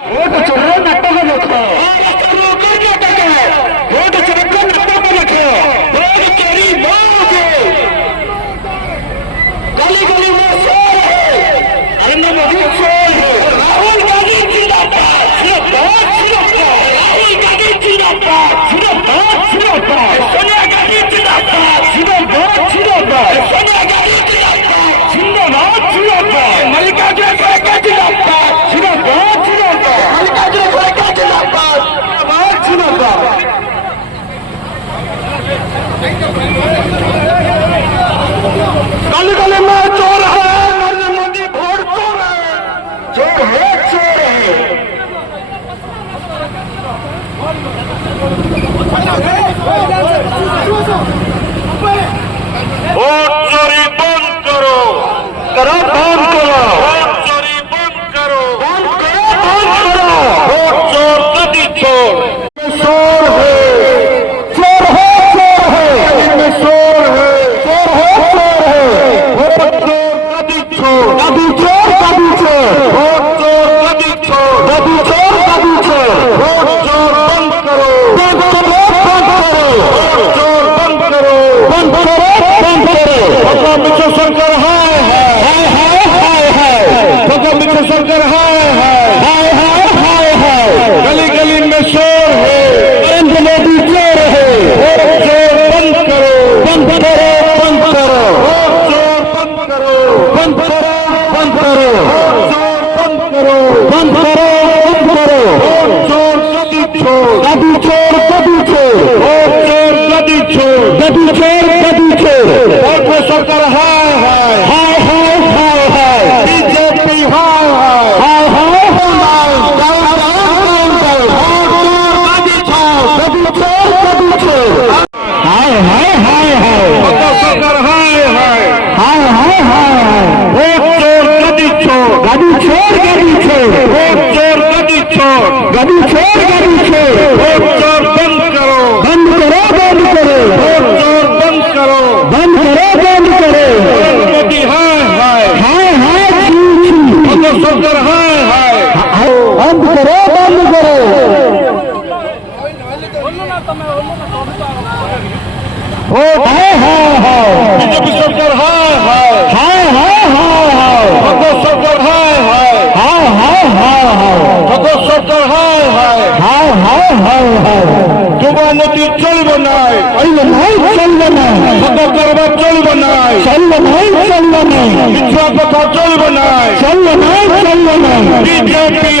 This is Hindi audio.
वोट चोर नाटक देखो वोट चोर नाटक देखो वोट चोरी गली गली में शोर है नरेंद्र मोदी शोर है राहुल गांधी जिंदाबाद राहुल गांधी जिंदाबाद सोनिया गांधी जिंदाबाद सोनिया गांधी जिंदाबाद मल्लिकार्जुन खड़गे जिंदाबाद मल्लिकार्जुन खड़गे जिंदाबाद गली गली में चोर है नरेंद्र मोदी वोट चोर है चोर है वोट चोरी बंद करो बंद करो वोट चोरी बंद करो वोट चोर कभी चोर चोर है चोर है चोर है वोट चोर कभी चोर वोट चोर कभी चोर वोट चोर बंद करो वोट चोर बंद करो भगवान मित्र सरकार मित्र सरकार गली गली में शोर है नरेंद्र मोदी चोर है चोर बंद करो चोर बंद करो चोर कभी चोर सरकार बीजेपी बीजेपी सरकार দুর্নীতি চলবে না চলবে না মিথ্যা কথা চলবে না বিজেপি